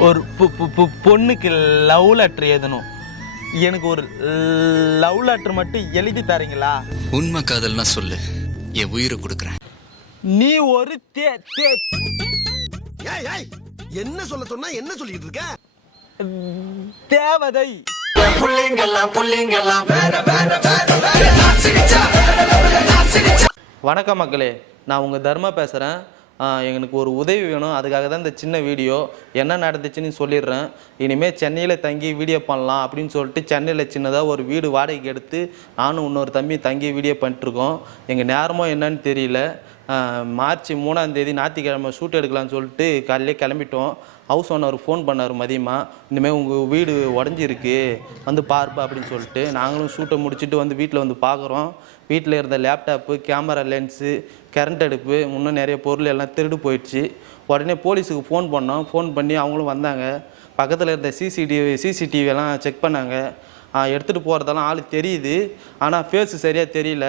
ஒரு பொ- பொ- பொ- பொண்ணுக்கு லவ் லெட்டர் எழுதணும். எனக்கு ஒரு லவ் லெட்டர் மட்டும் எழுதி தரீங்களா? உண்மை காதல்னா சொல்லு. என் உயிரை கொடுக்குறேன். நீ ஒரு தே தே ஏய் ஏய் என்ன சொல்ல சொன்னா என்ன சொல்லிட்டு இருக்க? தேவதை. வணக்கம் மக்களே நான் உங்கள் தர்மா பேசுகிறேன் எனக்கு ஒரு உதவி வேணும். அதுக்காக தான் இந்த சின்ன வீடியோ என்ன நடந்துச்சுன்னு சொல்லிடுறேன். இனிமேல் சென்னையில் தங்கி வீடியோ பண்ணலாம் அப்படின்னு சொல்லிட்டு சென்னையில் சின்னதாக ஒரு வீடு வாடகைக்கு எடுத்து நானும் இன்னொரு தம்பி தங்கி வீடியோ பண்ணிட்டுருக்கோம். எங்கள் நேரமும் என்னன்னு தெரியல. மார்ச் மூணாந்தேதி ஞாயிற்றுக்கிழமை ஷூட் எடுக்கலாம்னு சொல்லிட்டு காலையிலே கிளம்பிட்டோம். ஹவுஸ் ஓனர் ஃபோன் பண்ணார் மதியமாக இனிமேல் உங்கள் வீடு உடஞ்சிருக்கு வந்து பாருப்பா அப்படின்னு சொல்லிட்டு நாங்களும் ஷூட்டை முடிச்சுட்டு வந்து வீட்டில் வந்து பார்க்குறோம் வீட்டில் இருந்த லேப்டாப்பு கேமரா லென்ஸு கரண்ட் அடுப்பு இன்னும் நிறைய பொருள் எல்லாம் திருடு போயிடுச்சு. உடனே போலீஸுக்கு ஃபோன் பண்ணோம். ஃபோன் பண்ணி அவங்களும் வந்தாங்க. பக்கத்தில் இருந்த சிசிடிவி சிசிடிவியெல்லாம் செக் பண்ணாங்க. எடுத்துகிட்டு போகிறதெல்லாம் ஆள் தெரியுது. ஆனால் ஃபேஸு சரியாக தெரியல.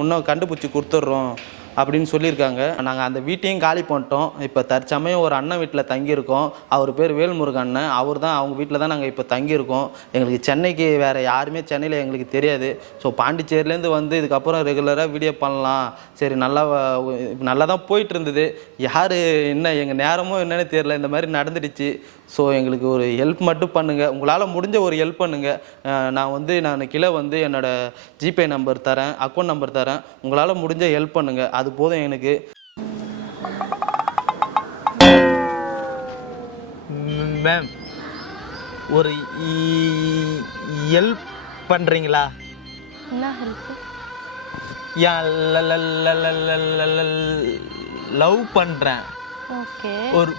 இன்னும் கண்டுபிடிச்சி கொடுத்துட்றோம். அப்படின்னு சொல்லியிருக்காங்க. நாங்கள் அந்த வீட்டையும் காலி பண்ணிட்டோம். இப்போ தற்சமயம் ஒரு அண்ணன் வீட்டில் தங்கியிருக்கோம். அவர் பேர் வேல்முருகன் அண்ணன் அவர் தான் அவங்க வீட்டில் தான் நாங்கள் இப்போ தங்கியிருக்கோம். எங்களுக்கு சென்னைக்கு வேறு யாருமே சென்னையில் எங்களுக்கு தெரியாது. ஸோ பாண்டிச்சேரியிலேருந்து வந்து இதுக்கப்புறம் ரெகுலராக வீடியோ பண்ணலாம். சரி நல்லா நல்லா தான் போயிட்டு இருந்தது. யார் என்ன எங்கள் நேரமும் என்னன்னு தெரியல. இந்த மாதிரி நடந்துடுச்சு. ஸோ எங்களுக்கு ஒரு ஹெல்ப் மட்டும் பண்ணுங்கள் உங்களால் முடிஞ்ச ஒரு ஹெல்ப் பண்ணுங்கள் நான் வந்து நான் கீழே வந்து என்னோட ஜிபே நம்பர் தரேன் அக்கௌண்ட் நம்பர் தரேன். உங்களால் முடிஞ்ச ஹெல்ப் பண்ணுங்கள் அது போதும் எனக்கு. மேம் ஒரு ஹெல்ப் பண்ணுறீங்களா என்ன ஹெல்ப் ஏன் லவ் பண்ணுறேன் ஒரு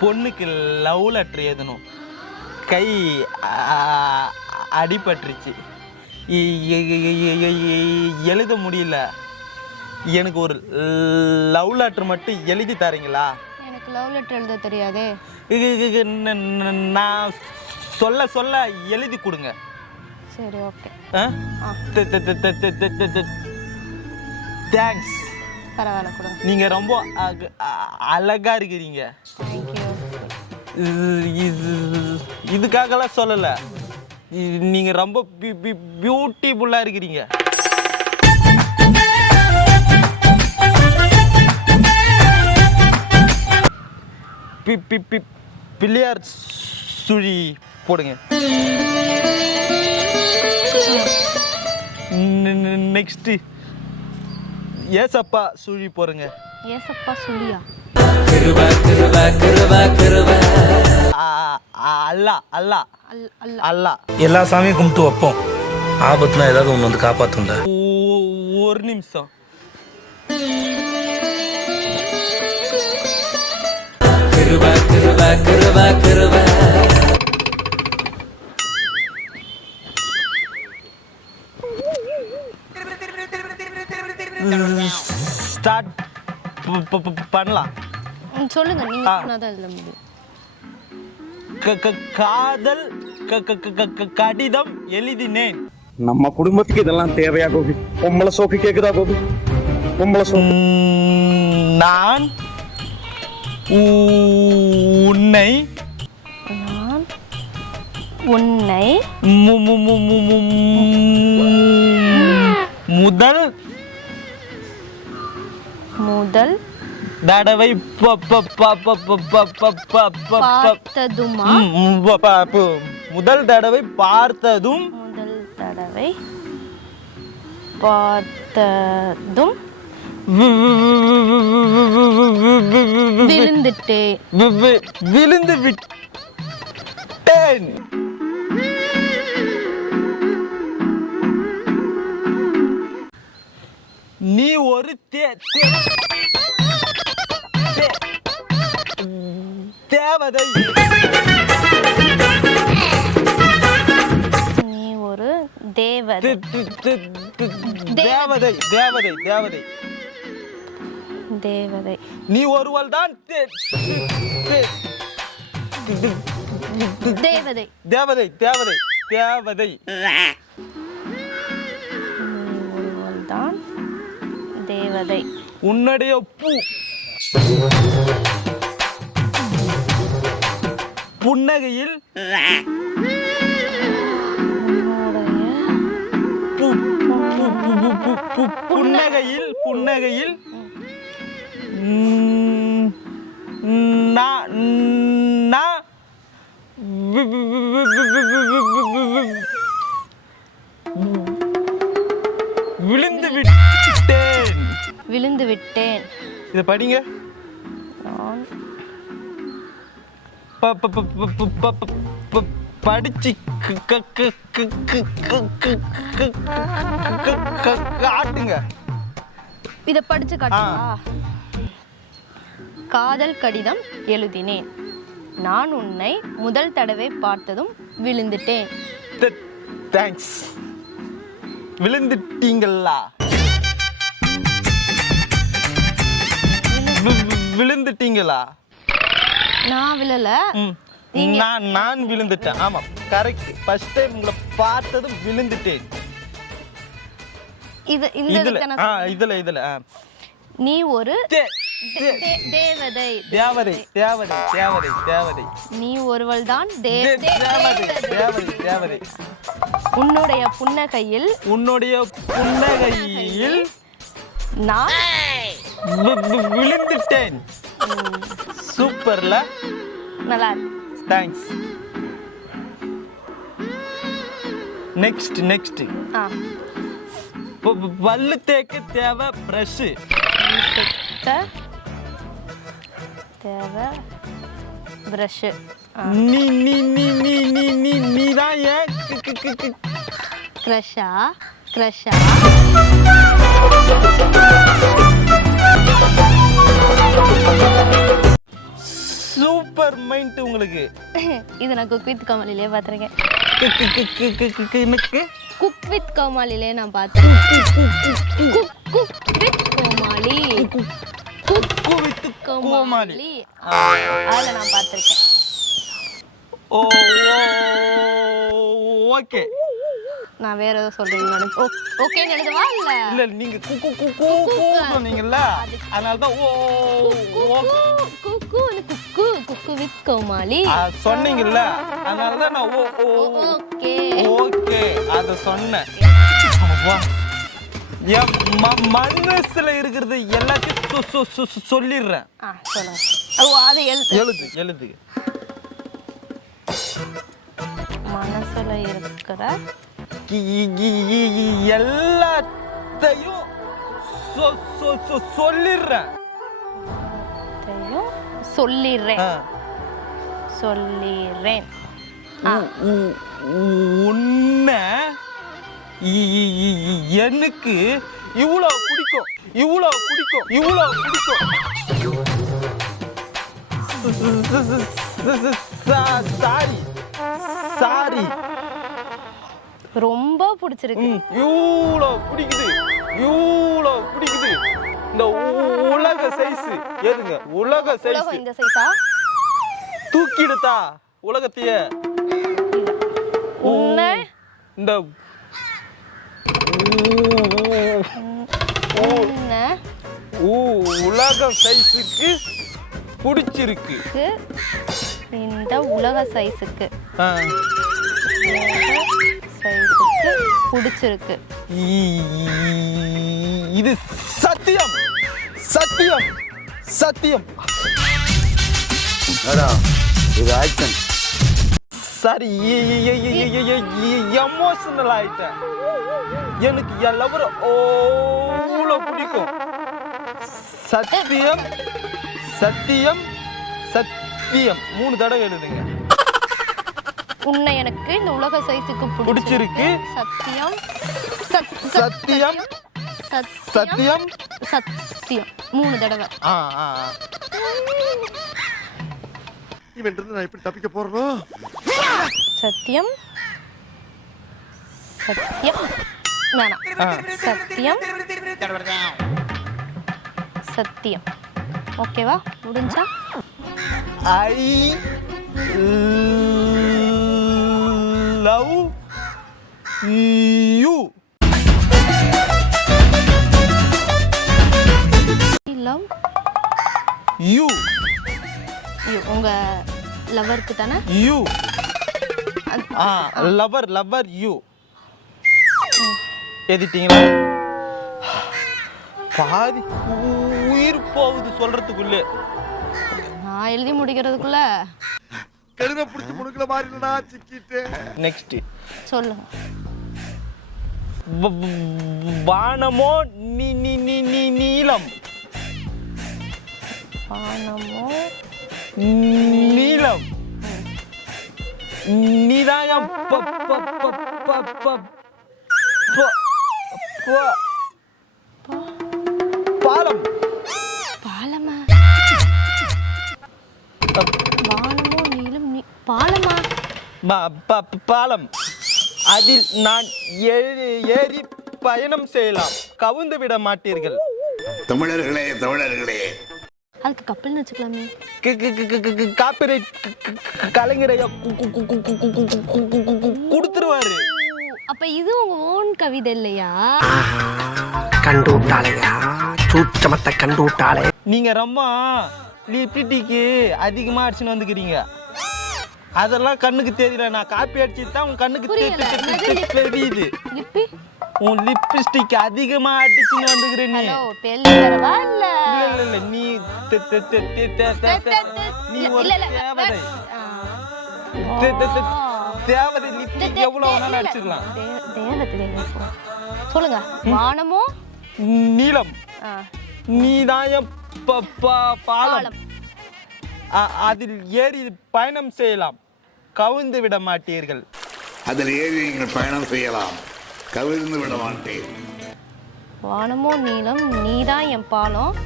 பொண்ணுக்கு லவ் லெட்டர் எழுதணும் கை அடிபட்டுருச்சு எழுத முடியல எனக்கு ஒரு லவ் லெட்டர் மட்டும் எழுதி தரீங்களா எனக்கு லவ் லெட்டர் எழுத தெரியாதே நான் சொல்ல சொல்ல எழுதி கொடுங்க சரி ஓகே தேங்க்ஸ் பரவாயில்ல கொடுங்க. நீங்க ரொம்ப அழகா இருக்கிறீங்க. இதுக்காகலாம் சொல்லலை. நீங்க ரொம்ப பியூட்டிஃபுல்லா இருக்கிறீங்க. பி பி பி பிள்ளையார் சுழி போடுங்க. நெக்ஸ்ட் ஏசப்பா சுழி போறங்க ஏசப்பா சுழியா? கிருப கிருப கிருப கிருப அல்லா. அல்லா. அல்லா. எல்லா சாமியும் கும்பிட்டு வைப்போம். ஆபத்துனா ஏதாவது ஒன்று வந்து காப்பாத்தும்ல. ஒரு நிமிஷம். கிருப கிருப கிருப பண்ணலாம். சொல்லுங்க நீங்க சொன்னாதான் இதுல முடியும். காதல் கடிதம் எழுதினேன். நம்ம குடும்பத்துக்கு இதெல்லாம் தேவையா கோபி? பொம்பளை சோக்கு கேக்குதா கோபி? பொம்பளை சோக்கு. நான் உன்னை நான் உன்னை முதல் முதல் தடவை முதல் தடவை பார்த்ததும் முதல் தடவை பார்த்ததும் விழுந்துட்டே விழுந்து விட்டேன் நீ ஒரு தே தேவதை நீ ஒரு தேவதை. தேவதை. தேவதை தேவதை தேவதை. நீ ஒருவள் தான் தேவதை. தேவதை தேவதை தேவதை. தான் தேவதை. உன்னுடைய பூ. புன்னகையில் புன்னகையில் புன்னகையில் விழுந்து விட்டேன் விழுந்து விட்டேன் இதை படிங்க படிச்சு காட்டுங்க இத படிச்சு காட்டுங்களா காதல் கடிதம் எழுதினேன் நான் உன்னை முதல் தடவை பார்த்ததும் விழுந்துட்டேன் தேங்க்ஸ் விழுந்துட்டீங்களா விழுந்துட்டீங்களா நான் விழல. நான் நான் விழுந்துட்டேன். ஆமாம் கரெக்ட் ஃபர்ஸ்ட் டைம் உங்களை பார்த்ததும் விழுந்துட்டேன். இது இந்த ஆ. இதுல இதுல. நீ ஒரு தேவதை. தேவதை தேவதை தேவதை தேவதை. நீ ஒருவள் தான் தேவதை தேவதை. தேவதை உன்னுடைய புன்னகையில் உன்னுடைய புன்னகையில் நான் விழுந்துட்டேன். சூப்பர்ல. நல்லா இருக்கு தேங்க்ஸ் நெக்ஸ்ட் நெக்ஸ்ட் ஆ பல்லு தேக்க தேவை ப்ரஷ் தேவை ப்ரஷ்ஷு நீ நீ நீ நீ நீ நீ நீ தான் ஏன்? க்ரஷா க்ரஷா சூப்பர் மைண்ட் உங்களுக்கு இது நான் குக் வித் கோமாளிலே பார்த்துருக்கேன் குக் வித் கோமாளிலே நான் பார்த்தேன் cook cook with Comali cook குவித்து கோமாளி அதில் நான் பார்த்துருக்கேன் ஓ ஓகே நான் வேற ஏதோ நினைச்சு ஓகேன்னு எழுதவா இல்ல இல்ல நீங்க கு கு கு கு கு சொன்னீங்கல்ல அதனால தான் ஓ ஓ குக்கு குக்கு வித் கோமாளி. சொன்னீங்கல்ல. அதனால தான் நான் ஓ ஓ ஓகே. ஓகே அது சொன்னேன். என் மனசுல இருக்கிறது எல்லாத்தையும் சொல்லிடுறேன். அது எழுது எழுது எழுது மனசுல இருக்கிற எல்லாத்தையும் சொல்லிடுறேன். சொல்லிடுறேன். சொல்லிடுறேன். உன்னை எனக்கு இவ்வளோ பிடிக்கும் இவ்வளோ பிடிக்கும் இவ்வளோ பிடிக்கும். Sorry sorry. ரொம்ப பிடிச்சிருக்கு. இவ்வளோ பிடிக்குது இவ்வளோ பிடிக்குது. இந்த உ- உலக சைஸ் எதுங்க உலக சைஸ் இந்த சைஸா தூக்கிடுதா உலகத்தையே? உன்னை? இந்த உலக சைஸுக்கு பிடிச்சிருக்கு. இந்த உலக சைஸுக்கு. சைஸுக்கு பிடிச்சிருக்கு. இது சத்தியம். சத்தியம். சத்தியம். இது ஆக்ஷன் சரி எமோஷனல் ஆயிட்டேன். எனக்கு என் லவர் அவ்வளோ பிடிக்கும். சத்தியம் சத்தியம் சத்தியம். மூணு தடவை எழுதுங்க. உன்னை எனக்கு இந்த உலக சைஸுக்கு பிடிச்சிருக்கு. சத்தியம் சத்- சத்- சத்தியம் சத்தியம் சத்தியம் சத்தியம் மூணு தடவை. ஆ ஆ ஆ. இவன் இருந்து நான் எப்படி தப்பிக்க போறோம் சத்தியம். சத்தியம். வேணாம். ஆ. சத்தியம். சத்தியம். ஓகேவா? முடிஞ்சா? ஐ லவ் யூ யூ உங்க லவர் ஒர்க்கு தானே? You are lover lover you எழுதிட்டீங்களா பாதி உயிர் போகுது சொல்றதுக்குள்ளே. நான் எழுதி முடிக்கிறதுக்குள்ள. கழுத பிடிச்சி முடுக்கல மாதிரி சிக்கிட்டு நெக்ஸ்ட் சொல்லுங்க வானமோ நீ நீ நீ நீ நீலம் வானமும் நீளம். நீதாங்க பாலம். பாலமா? வானமோ நீளம் பாலமா? பாலம். அதில் நான் ஏறி பயணம் செய்யலாம். கவுந்து விட மாட்டீர்கள். தமிழர்களே தமிழர்களே. அதுக்கு கப்பல்னு வச்சுக்கலாமே காப்பிரைட் கலைஞரை கொடுத்துருவாரு அப்ப இது உங்க ஓன் கவிதை இல்லையா கண்டு விட்டாளையா சூச்சமத்தை கண்டு விட்டாளே நீங்க ரொம்ப லிப்டிக்கு அதிகமா அடிச்சுன்னு வந்துக்கிறீங்க அதெல்லாம் கண்ணுக்கு தெரியல நான் காப்பி அடிச்சு தான் உன் கண்ணுக்கு தெரியுது உன் லிப்ஸ்டிக் அதிகமா அடிச்சுன்னு வந்துக்கிற நீ இல்ல இல்ல இல்ல நீ நீ ஒரு தேவதை தேவதை லிப்ஸ்டிக் எவ்வளவு வேணாலும் அடிச்சுக்கலாம் சொல்லுங்க வானமும் நீளம் நீதான் என் பாலம் அதில் ஏறி பயணம் செய்யலாம் கவுந்து விட மாட்டீர்கள் அதில் ஏறி நீங்கள் பயணம் செய்யலாம் கவிழ்ந்து விட மாட்டேன் வானமோ நீளம் நீதான் என் பாலம்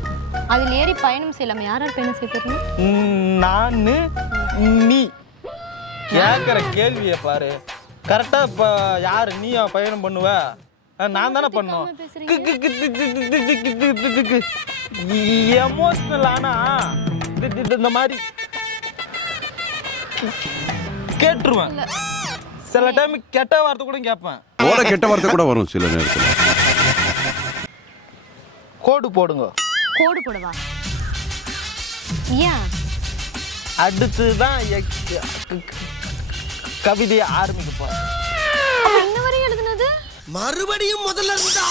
அதில் ஏறி பயணம் செய்யலாம் யார் யார் பயணம் செய்ய நானு நீ கேட்குற கேள்வியை பாரு கரெக்டா இப்போ யாரு நீயா பயணம் பண்ணுவ நான் தானே பண்ணும் எமோஷனல் ஆனா இந்த மாதிரி கேட்டுருவேன் சில டைம் கெட்ட வார்த்தை கூட கேட்பேன் ஓட கெட்ட வார்த்தை கூட வரும் சில நேரத்தில். கோடு போடுங்க. கோடு போடவா? ஏன்? அடுத்து தான் கவிதையை ஆரம்பிக்க போறேன். இன்ன வரையும் எழுதுனது? மறுபடியும் முதல்ல இருந்தா?